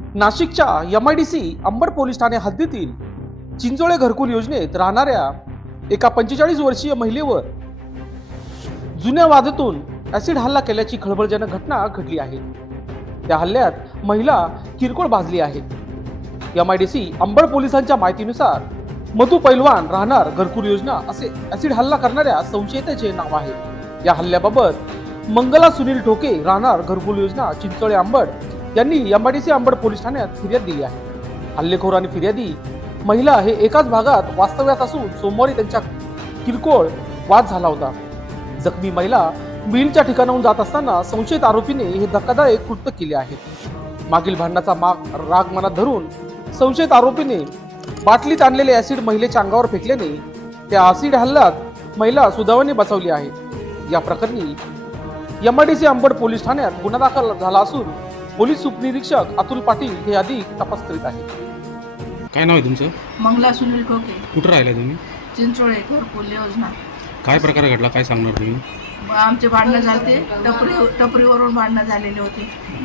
नाशिकच्या MIDC Ambad police Thane हद्दीतील चिंचोळे घरकुल योजनेत राहणाऱ्या एका 45 वर्षीय महिलेवर जुन्या वादातून ऍसिड हल्ला केल्याची खळबळजनक घटना घडली आहे। त्या हल्ल्यात महिला किरकोळ भाजली आहे। MIDC अंबड पोलिसांच्या माहितीनुसार मधु पैलवान राहणार घरकुल योजना असे ऍसिड हल्ला करणाऱ्या संशयिताचे नाव आहे। या हल्ल्याबाबत मंगला सुनील ठोके राहणार घरकुल योजना चिंचोळे अंबड यांनी MIDC अंबड पोलीस ठाण्यात फिर्याद दिली आहे। हल्लेखोर आणि फिर्यादी महिला हे एकाच भागात वास्तव्यात असून सोमवारी त्यांच्या किरकोळ वाद झाला होता। जखमी महिला मिलच्या ठिकाणाहून जात असताना संशयित आरोपीने हे धक्कादायक कृत्य केले आहे। मागील भांडणाचा राग मनात धरून संशयित आरोपीने बाटलीत आणलेले ऍसिड महिलेच्या अंगावर फेकल्याने त्या ऍसिड हल्ल्यात महिला सुदैवाने बचावली आहे। या प्रकरणी MIDC अंबड पोलीस ठाण्यात गुन्हा दाखल झाला असून पोलीस उपनिरीक्षक अतुल पाटील हे अधिक तपास करीत आहेत। काय नाव आहे तुमचं? मंगला सुनील ठोके। कुठं राहिला तुम्ही? चिंचोळे घरकुल योजना। काय प्रकार घडला, काय सांगणार तुम्ही? आमचे भांडणं झालते, टपरीवरून भांडणं झालेले होते।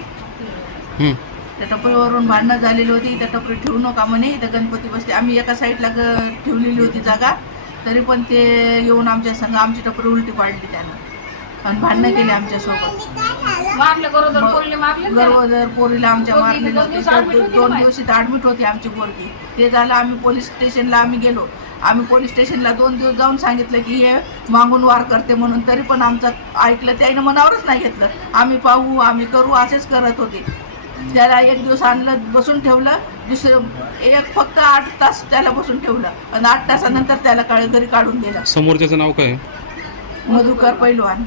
त्या टपरीवरून भांडणं झालेली होती। त्या टपरी ठेवू नका म्हणे, इथं गणपती बसले। आम्ही एका साईडला ठेवलेली होती जागा, तरी पण ते येऊन आमच्या संग आमची टपरी उलटी पाडली त्यानं आणि भांडणं केली आमच्यासोबत। गरोदर पोरीला आमच्या मारलेलं होते। 2 दिवस इथं ॲडमिट होती आमची पोरगी। ते झालं, आम्ही पोलीस स्टेशनला गेलो। आम्ही पोलीस स्टेशनला 2 दिवस जाऊन सांगितलं की हे मागून वार करते म्हणून, तरी पण आमचं ऐकलं, त्यानं मनावरच नाही घेतलं। आम्ही पाहू, आम्ही करू असेच करत होते। त्याला 1 दिवस आणलं, बसून ठेवलं। फक्त 8 तास त्याला बसून ठेवलं आणि 8 तासानंतर त्याला घरी काढून दिलं। समोरच्याचं नाव काय? मधुकर पैलवान।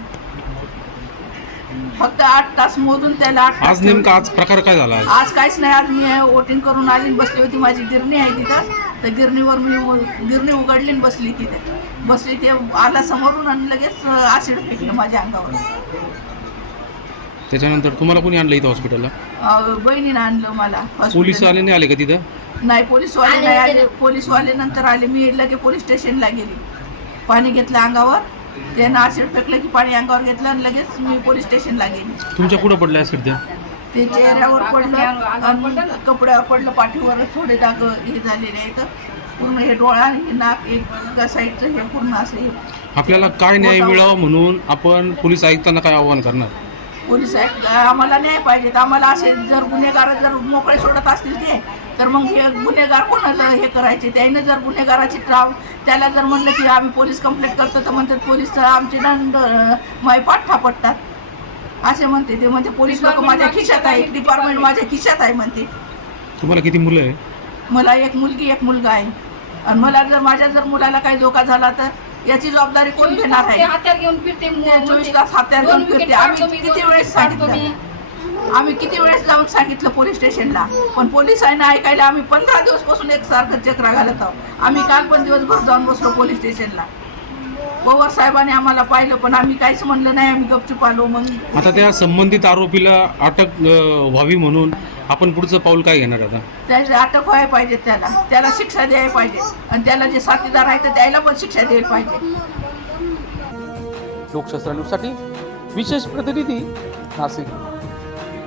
फक्त 8 तास मोजून त्याला 8 तास। आज नेमका आज प्रकार काय झाला? आज काहीच नाही। आज मी वोटिंग करून आली, बसली होती। माझी गिरणी आहे तिथं, तर गिरणीवर मी गिरणी उघडली आणि बसली तिथे। बसली, ते आला समोरून आणि लगेच ऍसिड फेकलं माझ्या अंगावर। त्याच्यानंतर तुम्हाला कोणी आणलं इथं हॉस्पिटलला? बहिणीनं आणलं मला। पोलीस आले नाही आले का तिथं? नाही, पोलीसवाले नाही आले। पोलीसवाले नंतर आले। मी लगे पोलीस स्टेशनला गेली, पाणी घेतलं अंगावर। त्यानं ऍसिड फेकलं की पाणी अंगावर घेतलं आणि लगेच मी पोलीस स्टेशनला गेली। तुमच्या कुठं पडलं ऍसिड? ते चेहऱ्यावर पडलं, कपड्यावर पडलं, पाठीवर थोडे डाग हे झालेले आहेत। पूर्ण हे डोळा, हे नाक, एका साईडचं हे पूर्ण असं। आपल्याला काय न्याय मिळावं म्हणून आपण पोलीस आयुक्तांना काय आवाहन करणार? पोलीस आयुक्त आम्हाला न्याय पाहिजेत। आम्हाला असे जर गुन्हेगार जर मोकळे सोडत असतील ते, तर मग हे गुन्हेगार कोणाला हे करायचे? त्याने जर गुन्हेगाराची त्याला जर म्हणलं की आम्ही पोलीस कंप्लेंट करतो, तर म्हणतात पोलीस आमचे दंड पाठ थापटतात असे म्हणते। ते म्हणते पोलीस लोक माझ्या खिशात आहे, डिपार्टमेंट माझ्या खिशात आहे म्हणते। तुम्हाला किती मुलं आहे? मला 1 मुलगी 1 मुलगा आहे। आणि मला जर माझ्या मुलाला काही धोका झाला तर याची जबाबदारी कोण घेणार आहे? हत्यार घेऊन फिरते, 24 तास हत्यार घेऊन फिरते। आम्ही किती वेळेस सांगितलं, आम्ही किती वेळेस जाऊन सांगितलं पोलीस स्टेशनला, पण पोलिसांना ऐकायला आम्ही 15 दिवसपासून एकसारखं चक्रा घालत आहोत। आम्ही काल पण दिवसभर जाऊन बसलो पोलीस स्टेशनला। पवार साहेबांनी आम्हाला पाहिलं, पण आम्ही काहीच म्हणलं नाही, आम्ही गपचूप आलो। मग आता त्या संबंधित आरोपीला अटक व्हावी म्हणून आपण पुढचं पाऊल काय घेणार? आता त्याची अटक व्हायला पाहिजे, त्याला शिक्षा द्यायला पाहिजे, आणि त्याला जे साथीदार आहे तर त्याला पण शिक्षा द्यायला पाहिजे। लोकशास्त्र न्यूजसाठी विशेष प्रतिनिधी नाशिक।